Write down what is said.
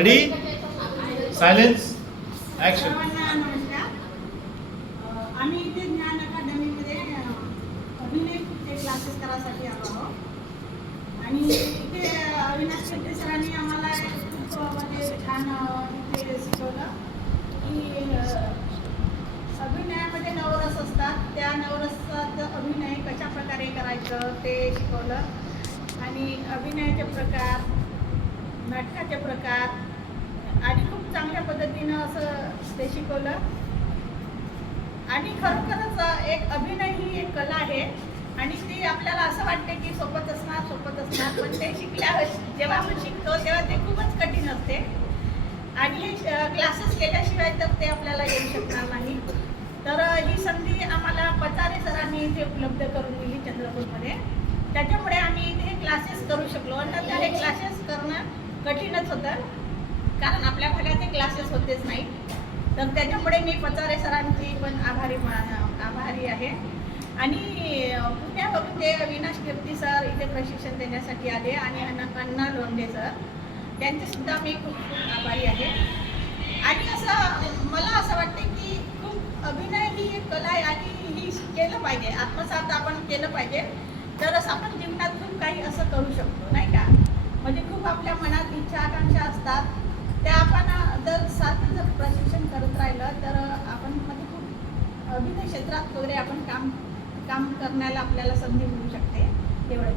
Ready, silence, action. नमस्कार. आम्ही इथे ज्ञान अकादमीमध्ये अभिनयचे क्लासेस करायसाठी आलो आहोत आणि इथे अविनाश शेट्टी सरांनी आम्हाला खूप म्हणजे छान इथे शिकवलं की अभिनयामध्ये नवरस असतात, त्या नवरसात अभिनय कशा प्रकारे करायचं ते शिकवलं आणि अभिनयाचे प्रकार, नाटकाचे प्रकार आणि खूप चांगल्या पद्धतीनं असं ते शिकवलं. आणि खरोखरच एक अभिनय ही एक कला आहे आणि ती आपल्याला असं वाटते की सोपत असणार पण ते जेव्हा आपण शिकतो तेव्हा ते खूपच कठीण असते आणि हे क्लासेस केल्याशिवाय तर ते आपल्याला येऊ शकणार नाही. तर ही संधी आम्हाला पचारे सरांनी इथे उपलब्ध करून दिली चंद्रपूरमध्ये. त्याच्यामुळे आम्ही इथे क्लासेस करू शकलो. अन्यथा हे क्लासेस करणं कठीणच होतं कारण आपल्या भागात हे क्लासेस होतेच नाही. तर त्याच्यामुळे मी पचारे सरांची पण आभारी आहे. आणि पुण्यावरून ते अविनाश कीर्ती सर इथे प्रशिक्षण देण्यासाठी आले आणि अण्णा लोंढे सर त्यांचेसुद्धा मी खूप खूप आभारी आहे. आणि असं मला असं वाटते की खूप अभिनय ही एक कला आहे आणि ही केलं पाहिजे, आत्मसात आपण केलं पाहिजे. तरच आपण जीवनात खूप काही असं करू शकतो नाही का. म्हणजे खूप आपल्या मनात इच्छा आकांक्षा असतात, त्या आपण जर प्रशिक्षण करत राहिलं तर आपण म्हणजे खूप अभिनय क्षेत्रात वगैरे आपण काम करण्याला आपल्याला संधी मिळू शकते. एवढं